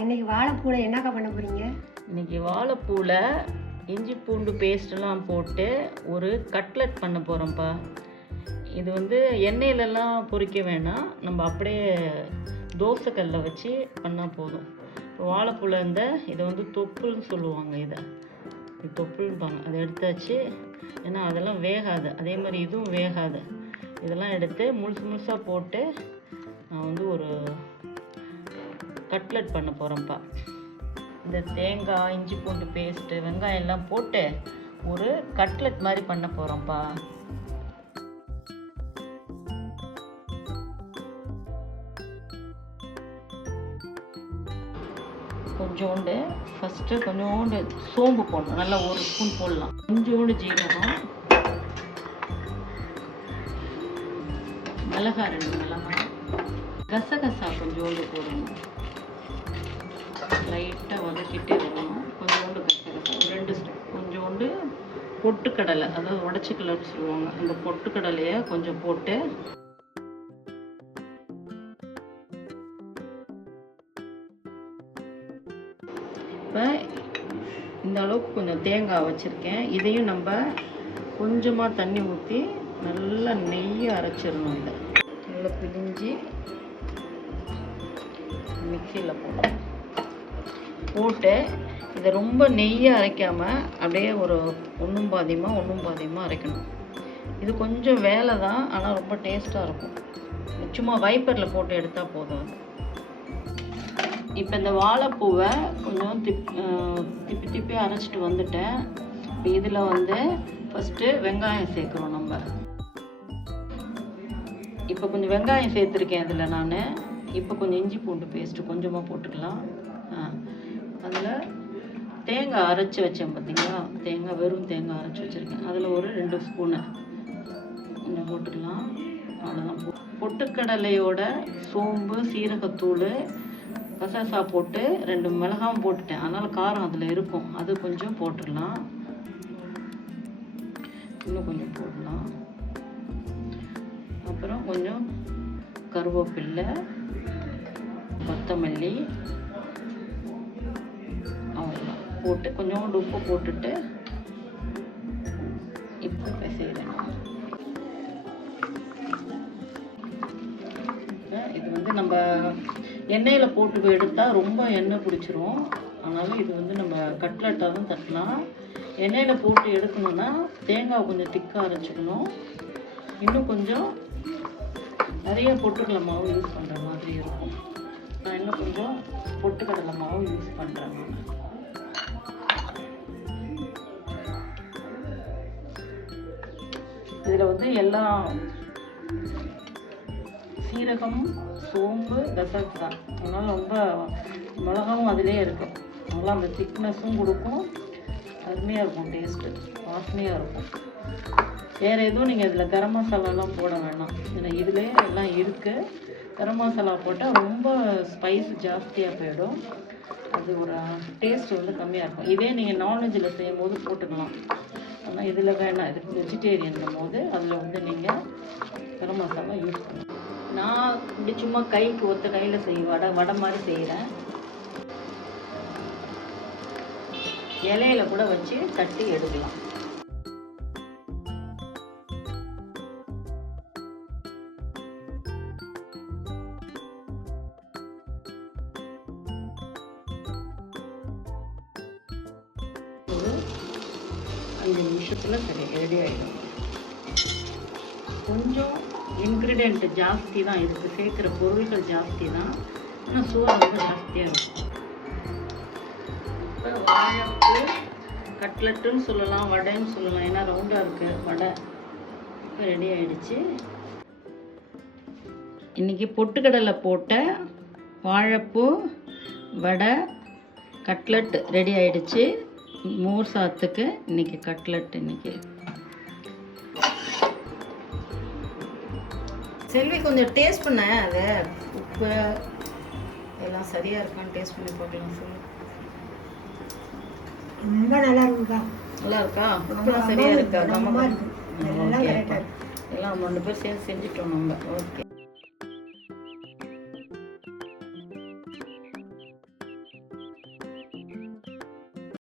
இன்னைக்கு வாழைப்பூவில் என்னக்கா பண்ண போகிறீங்க? இன்னைக்கு வாழைப்பூவில் இஞ்சி பூண்டு பேஸ்ட்டெல்லாம் போட்டு ஒரு கட்லெட் பண்ண போகிறோம்ப்பா. இது வந்து எண்ணெயிலலாம் பொரிக்க வேணாம், நம்ம அப்படியே தோசைக்கல்ல வச்சு பண்ணால் போதும். இப்போ வாழைப்பூவில் இதை வந்து தொப்புள்னு சொல்லுவாங்க, இது தொப்புள்பாங்க. அதை எடுத்தாச்சு, ஏன்னா அதெல்லாம் வேகாது. அதே மாதிரி இதுவும் வேகாது. இதெல்லாம் எடுத்து முழுசாக போட்டு நான் வந்து ஒரு கட்லெட் பண்ண போகிறேன்ப்பா. இந்த தேங்காய், இஞ்சி பூண்டு பேஸ்ட்டு, வெங்காயம் எல்லாம் போட்டு ஒரு கட்லெட் மாதிரி பண்ண போகிறோம்ப்பா. ஃபஸ்ட்டு கொஞ்சோண்டு சோம்பு போடணும், நல்லா ஒரு ஸ்பூன் போடலாம். கொஞ்சோண்டு ஜீரகம், மிளகாய் 2 மிளகாய், கசகசா கொஞ்சோண்டு போடணும். லைட்டாக வதக்கிட்டே வரணும். கொஞ்சோண்டு கசகசா 2 கொஞ்சோண்டு பொட்டுக்கடலை, அதாவது உடச்சிக்கலன்னு சொல்லுவாங்க, அந்த பொட்டுக்கடலையை கொஞ்சம் போட்டு இப்போ இந்த அளவுக்கு கொஞ்சம் தேங்காய் வச்சுருக்கேன். இதையும் நம்ம கொஞ்சமாக தண்ணி ஊற்றி நல்லா நெய்யை அரைச்சிடணும். இதை நல்லா பிழிஞ்சி மிக்சியில் போட்டு இதை ரொம்ப நெய்யை அரைக்காமல் அப்படியே ஒரு ஒன்றும் பாதியமாக அரைக்கணும். இது கொஞ்சம் வேலை தான், ஆனால் ரொம்ப டேஸ்ட்டாக இருக்கும். சும்மா வைப்பரில் போட்டு எடுத்தால் போதும். இப்போ இந்த வாழைப்பூவை கொஞ்சம் திப்பி அரைச்சிட்டு வந்துட்டேன். இப்போ இதில் வந்து ஃபஸ்ட்டு வெங்காயம் சேர்க்குறோம் நம்ம. இப்போ கொஞ்சம் வெங்காயம் சேர்த்துருக்கேன் இதில் நான். இப்போ கொஞ்சம் இஞ்சி பூண்டு பேஸ்ட்டு கொஞ்சமாக போட்டுக்கலாம். அதில் தேங்காய் அரைச்சி வச்சேன் பார்த்தீங்களா, வெறும் தேங்காய் அரைச்சி வச்சுருக்கேன். அதில் ஒரு 2 ஸ்பூனு கொஞ்சம் போட்டுக்கலாம். அவ்வளோதான். பொட்டுக்கடலையோட சோம்பு, சீரகத்தூள், கசகசா போட்டு 2 மிளகாயும் போட்டுட்டேன், அதனால் காரம் அதில் இருக்கும். அது கொஞ்சம் போட்டுடலாம், இன்னும் கொஞ்சம் போடலாம். அப்புறம் கொஞ்சம் கருவேப்பிலை, கொத்தமல்லி, அவ்வளோதான் போட்டு கொஞ்சோண்டு உப்பு போட்டுட்டு இப்போ செய்கிறேன். இது வந்து நம்ம எண்ணெயில் போட்டு எடுத்தால் ரொம்ப எண்ணெய் பிடிச்சிரும். அதனால் இது வந்து நம்ம கட்லெட்டாக தான் தட்டலாம். எண்ணெயில் போட்டு எடுக்கணுன்னா தேங்காய் கொஞ்சம் திக்காக அரைச்சிக்கணும். இன்னும் கொஞ்சம் நிறைய பொட்டுக்கடலை மாவு யூஸ் பண்ணுற மாதிரி இருக்கும். நான் இன்னும் கொஞ்சம் பொட்டுக்கடலை மாவு யூஸ் பண்ணுறேன். இதில் வந்து எல்லாம் சீரகம், சோம்பு, கசகசா, அதனால் ரொம்ப மிளகாவும் அதிலே இருக்கும். நல்லா அந்த திக்னஸும் கொடுக்கும், அருமையாக இருக்கும், டேஸ்ட்டு வாசனையாக இருக்கும். வேறு எதுவும் நீங்கள் இதில் கரம் மசாலாலாம் போட வேணாம், ஏன்னா இதிலே எல்லாம் இருக்குது. கரம் மசாலா போட்டால் ரொம்ப ஸ்பைஸ் ஜாஸ்தியாக போயிடும், அது ஒரு டேஸ்ட் வந்து கம்மியாக இருக்கும். இதே நீங்கள் நான்வெஜ்ஜில் செய்யும் போது போட்டுக்கலாம், ஆனால் இதில் வேணாம். இது வெஜிடேரியன் போது அதில் வந்து நீங்கள் கரம் மசாலா யூஸ் பண்ணலாம். நான் இப்படி சும்மா கைக்கு ஒத்த கையில் வடை மாதிரி செய்கிறேன். இலையில கூட வச்சு தட்டி எடுக்கலாம். ஒரு 5 நிமிஷத்தில் ரெடி ஆகிடும். கொஞ்சம் இன்க்ரீடியன்ட் ஜாஸ்தி தான், இதுக்கு சேர்க்குற பொருட்கள் ஜாஸ்தி தான், ஆனால் சுவை ரொம்ப ஜாஸ்தியாக இருக்கும். இப்போ வாழைப்பூ கட்லெட்டுன்னு சொல்லலாம், வடைன்னு சொல்லலாம், ஏன்னா ரவுண்டாக இருக்குது வடை. இப்போ ரெடி ஆகிடுச்சு. இன்றைக்கி பொட்டுக்கடலை போட்ட வாழைப்பூ வடை கட்லெட் ரெடி ஆகிடுச்சு. மோர் சாத்துக்கு இன்றைக்கி கட்லெட். இன்றைக்கி செல்வி கொஞ்சம் டேஸ்ட் பண்ணேன், அதை உப்பு எல்லாம் சரியாக இருக்கான்னு டேஸ்ட் பண்ணி பார்க்கலாம். சொல்லு. ரொம்ப நல்லா இருக்குக்கா. நல்லா இருக்கா? உப்புலாம் சரியாக இருக்கா? எல்லாம் 2 பேர் சேர்ந்து செஞ்சுட்டோம் நம்ம. ஓகே.